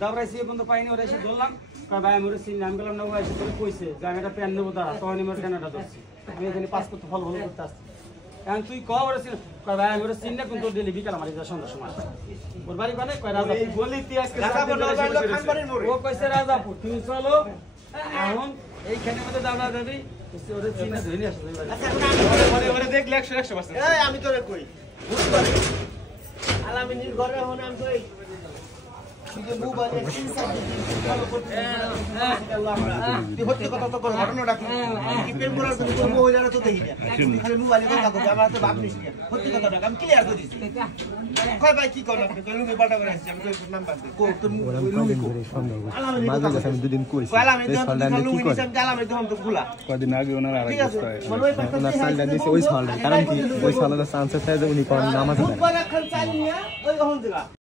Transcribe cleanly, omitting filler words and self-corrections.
দাবরাইছি বন্ধু পাইনি ওরা এসে ধরলাম ভাই আমি চিনি আমি বললাম না ও এসে করে কইছে যে আমি একটা প্যান নেবো দাঁড়া তখন আমি কেনাটা ধরছি আমি এখানে পাস করতে ফল ভালো করতে আসছি এখন তুই ক ওরা চিন ভাই আমি ওরা চিনি না কিন্তু ডেলি বিকাল আমার সন্ধ্যার সময় ওর বাড়ি মানে কয় রাজাপুর ও কইছে রাজাপুর তুমি চলো এখন এইখানের মধ্যে দাদা দাদি ওরা চিনি না ধরে নিয়ে আসো দেখলে 100% আমি তোরে কই আলামিনীর ঘরে হন আমি তো কদিন আগে ওনার কারণ কি ওই সালটা চান্সেস উনি নামাজ